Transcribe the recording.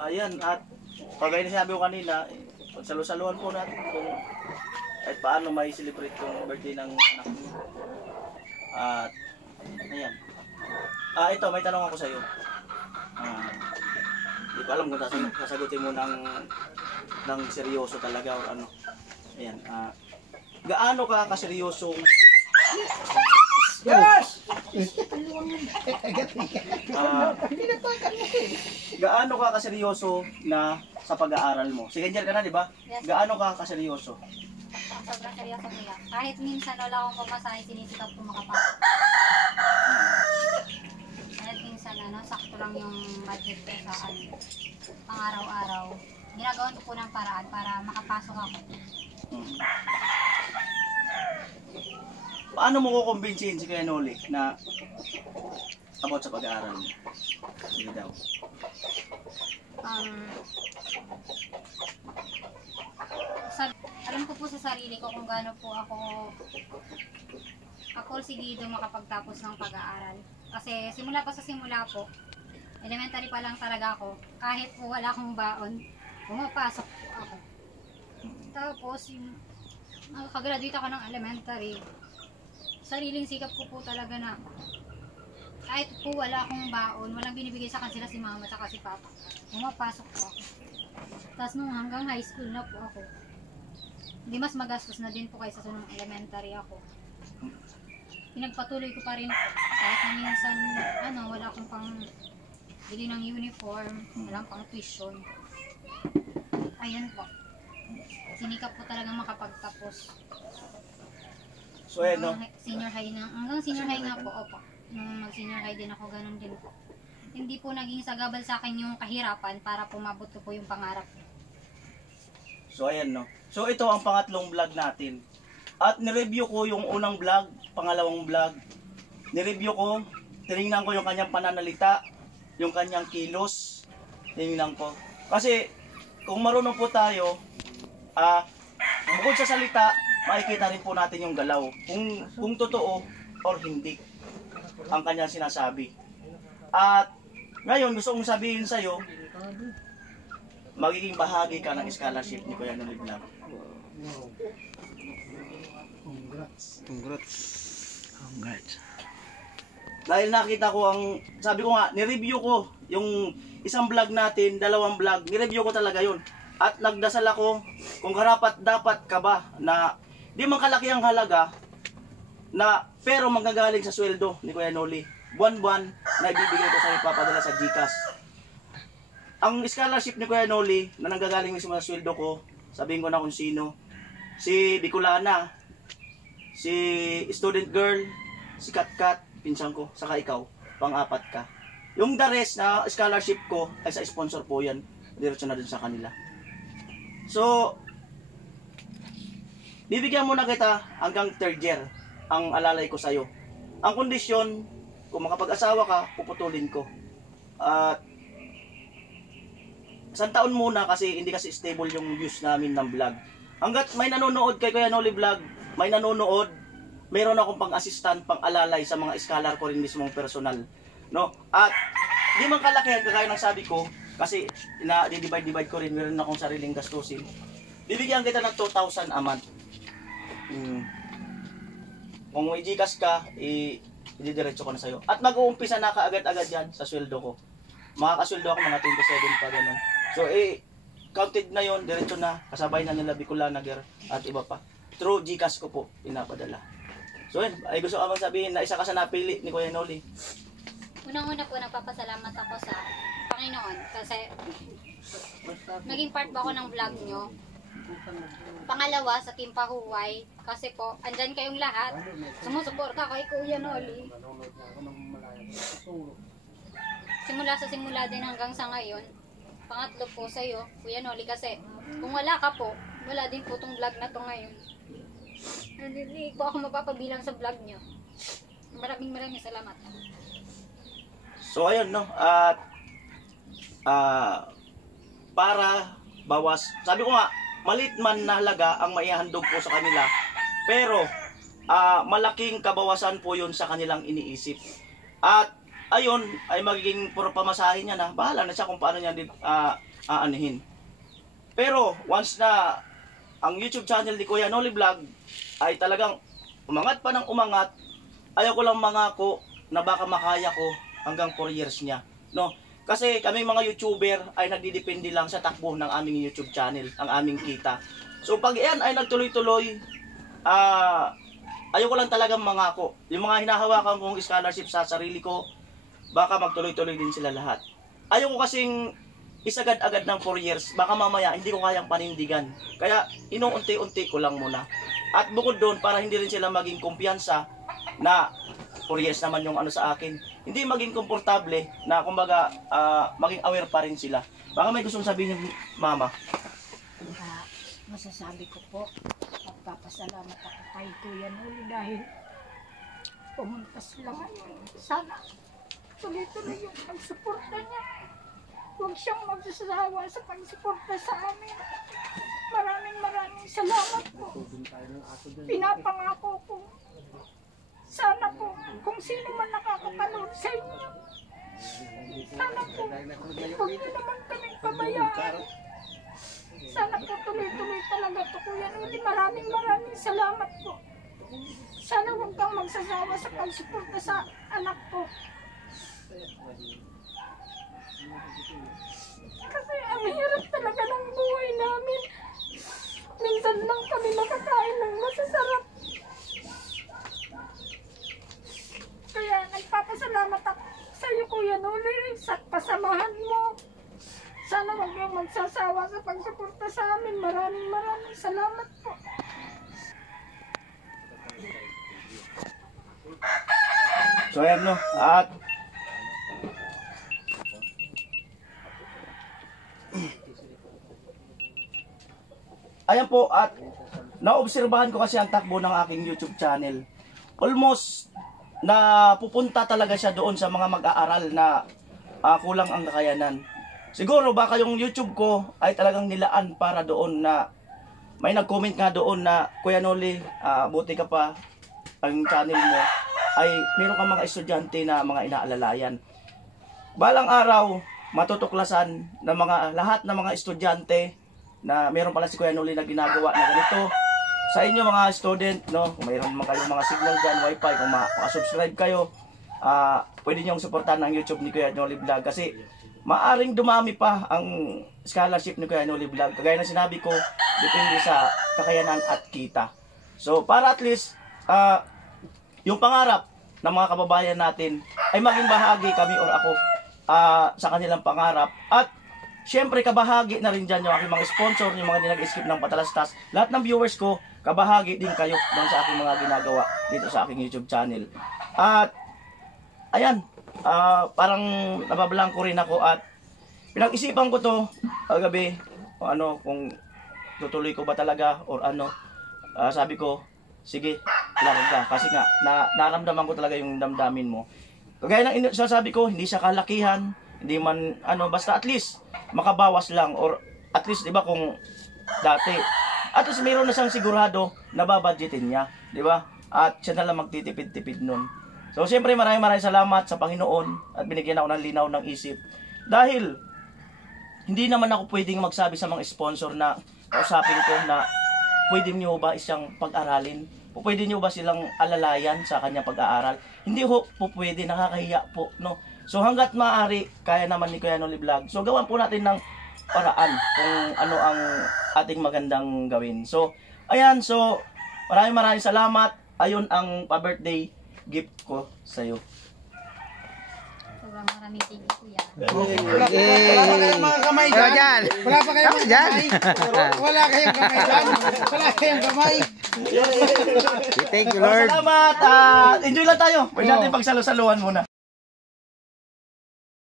Ayan, at kagaya na sinabi ko kanina, pagsalusaluhan po natin kung kahit paano may celebrate yung birthday ng anak mo. At ayan. Ito, may tanong ako sa iyo. Hindi ko alam kung sasagutin mo ng seryoso talaga o ano. Ayan. Gaano ka kaseryosong Yes! gaano ka kaseryoso na sa pag-aaral mo? Second year ka na, di ba? Yes. Gaano ka kaseryoso? Sobrang seryoso kuya. Kahit minsan wala akong pamasahe, sinisikap ko makapasok. Kahit minsan sakto lang yung budget ko sa pang araw-araw. Ginagawan ko po ng paraan para makapasok ako. Paano mo kukumbinsihin si Kuya Noli na about sa pag-aaral mo? Sige daw. Alam ko po sa sarili ko kung gaano po ako sigido makapagtapos ng pag-aaral. Kasi simula po, elementary pa lang talaga ako, kahit po wala akong baon, pumapasok po ako. Tapos, nakagraduate ako ng elementary, sariling sikap ko po talaga na kahit po wala akong baon, walang binibigay sa kanila si mama at si papa, pumapasok po ako. Tapos nung hanggang high school na po ako, hindi mas magastos na din po kaysa sa nung elementary ako. Pinagpatuloy ko pa rin kahit na minsan wala akong pang bili ng uniform, walang pang tuition. Ayun po. Sinikap po talaga makapagtapos. So ayan, no? Hanggang senior high nga po, opo. Nung mag-senior high din ako, ganun din po. Hindi po naging sagabal sa akin yung kahirapan para pumabot ko po yung pangarap. So ayan, no? So ito ang pangatlong vlog natin. At nireview ko yung unang vlog, pangalawang vlog. Nireview ko, tinignan ko yung kanyang pananalita, yung kanyang kilos. Tinignan ko. Kasi kung marunong po tayo, bukod sa salita, makikita rin po natin yung galaw. Kung totoo or hindi ang kanyang sinasabi. At ngayon gusto kong sabihin sa'yo, magiging bahagi ka ng scholarship ni Kuya Noli Vlog. Congrats. Dahil nakita ko sabi ko nga, nireview ko yung isang vlog natin, dalawang vlog, nireview ko talaga yun. At nagdasal ako kung dapat ka ba na di man kalaki ang halaga na pero manggagaling sa sweldo ni Kuya Noli. Buwan-buwan na ibibigay ko sa ipapadala sa GCash. Ang scholarship ni Kuya Noli na nanggagaling mismo sa sweldo ko, sabihin ko na kung sino. Si Bicolana, si Student Girl, si Katkat, pinsan ko, saka ikaw, pang-apat ka. Yung the rest na scholarship ko ay sa sponsor po yan. Diretso na din sa kanila. So, bibigyan muna kita hanggang third year ang alalay ko sa'yo. Ang kondisyon, kung makapag-asawa ka, puputulin ko. At isang taon muna kasi hindi kasi stable yung views namin ng vlog. Hanggat may nanonood kay Kuya Noli Vlog, may nanonood, mayroon akong pang-assistant, pang-alalay sa mga scholar ko rin mismong personal. No? At di man kalakihan, kagaya ng sabi ko, kasi di-divide ko rin, meron akong sariling gastusin. Bibigyan kita ng 2,000 a month. Kung may GCash ka, i-diretso ko na sa'yo. At mag-uumpisa na kaagad-agad yan sa sweldo ko. Makakasweldo ako mga 27 pa ganun. So counted na yon, diretso na, kasabay na nila Bicolana Girl at iba pa. Through GCash ko po, pinapadala. So yun, ay gusto ko sabihin na isa ka sa napili ni Kuya Noli. Unang-una po, nagpapasalamat ako sa Panginoon kasi naging part ba ako ng vlog nyo. Pangalawa, sa Team Pahuway kasi po, andyan kayong lahat, sumusuporta kay Kuya Noli. Simula din hanggang sa ngayon. Pangatlo po sa iyo, Kuya Noli, kasi kung wala ka po, wala din po tong vlog na to ngayon. Hindi po ako mapapabilang sa vlog nyo. Maraming salamat. So ayun, no, at para bawas, sabi ko nga, maliit man na halaga ang maihandog po sa kanila, pero malaking kabawasan po yun sa kanilang iniisip. At ayun, ay magiging puro pamasahin niya na, bahala na siya kung paano niya aanihin. Pero once na ang YouTube channel ni Kuya Noli Vlog ay talagang umangat pa ng umangat, ayaw ko lang mangako na baka makaya ko hanggang 4 years niya. No? Kasi kami mga YouTuber ay nagdidepende lang sa takbo ng aming YouTube channel, ang aming kita. So pag yan ay nagtuloy-tuloy, ayaw ko lang talagang mangako. Yung mga hinahawakan kong scholarship sa sarili ko, baka magtuloy-tuloy din sila lahat. Ayaw ko kasing isagad-agad ng 4 years, baka mamaya hindi ko kayang panindigan. Kaya inuunti-unti ko lang muna. At bukod doon, para hindi rin sila maging kumpiyansa na 4 years naman yung ano sa akin, hindi maging komportable na kumbaga maging aware pa rin sila. Baka may gustong sabihin yung mama. Masasabi ko po, magpapasalamat ako kay Kuya Noli dahil pumunta sila ngayon. Sana tuloy-tuloy yung pagsuporta niya. Huwag siyang magsasawa sa pagsuporta sa amin. Maraming salamat po. Pinapangako ko. Sana po, kung sino man nakakapanood sa inyo, sana po, huwag niyo naman kaming pabayaan. Sana po tuloy-tuloy talaga to, Kuya Noli. Maraming salamat po. Sana huwag kang magsasawa sa pagsuporta sa anak ko. Kasi ang hirap talaga ng buhay namin. Minsan lang kami makakain ng masasarap. Kaya nagpapasalamat ako sa iyo, Kuya Noli, sa pasamahan mo. Sana huwag kang magsasawa sa pagsuporta sa amin. Maraming salamat po. So ayan no, at ayan po, at naobserbahan ko kasi ang takbo ng aking YouTube channel. Almost na pupunta talaga siya doon sa mga mag-aaral na kulang ang kakayanan. Siguro baka yung YouTube ko ay talagang nilaan para doon na may nag-comment nga doon na Kuya Noli, buti ka pa ang channel mo ay meron kang mga estudyante na mga inaalalayan. Balang araw, matutuklasan ng lahat ng mga estudyante na meron pala si Kuya Noli na ginagawa na ganito. Sa inyo mga student, no, kung mayroon naman kayong mga signal dyan, wifi, kung makasubscribe kayo, pwede nyo supportan ang YouTube ni Kuya Noli Vlog kasi maaring dumami pa ang scholarship ni Kuya Noli Vlog. Kagaya ng sinabi ko, depende sa kakayanan at kita. So, para at least, yung pangarap ng mga kababayan natin ay maging bahagi kami or ako sa kanilang pangarap. At syempre, kabahagi na rin dyan yung aking mga sponsor, yung mga nag-skip ng patalastas. Lahat ng viewers ko, kabahagi din kayo doon sa aking mga ginagawa dito sa aking YouTube channel. At, ayan, parang nabablang ko rin ako at pinag-isipan ko to kagabi kung tutuloy ko ba talaga or ano. Sabi ko, sige, larga. Kasi nga, naramdaman ko talaga yung damdamin mo. Kagaya ng sasabi ko, hindi siya kalakihan, hindi man, basta at least, makabawas lang. Or at least, di ba, kung dati, at least mayroon na siyang sigurado na babadgetin niya. Di ba? At siya na lang magtitipid-tipid nun. So, siyempre, maraming salamat sa Panginoon at binigyan ako ng linaw ng isip. Dahil, hindi naman ako pwedeng magsabi sa mga sponsor na kausapin ko na pwede nyo ba isang pag-aralin? Pwede nyo ba silang alalayan sa kanyang pag-aaral? Hindi po pwede, nakakahiya po, no? So hanggat maaari, kaya naman ni Kuya Noli Vlog. So gawan po natin ng paraan kung ano ang ating magandang gawin. So, ayan, so maraming salamat. Ayun ang pa-birthday gift ko sa iyo. Sobrang maraming thank you, Kuya. Wala pa kayong mga kamay dyan. Wala pa kayong mga kamay. Wala kayong kamay dyan. Wala kayong kamay. Thank you, Lord. Salamat. Enjoy lang tayo. Pwede natin pagsalo-saluhan muna.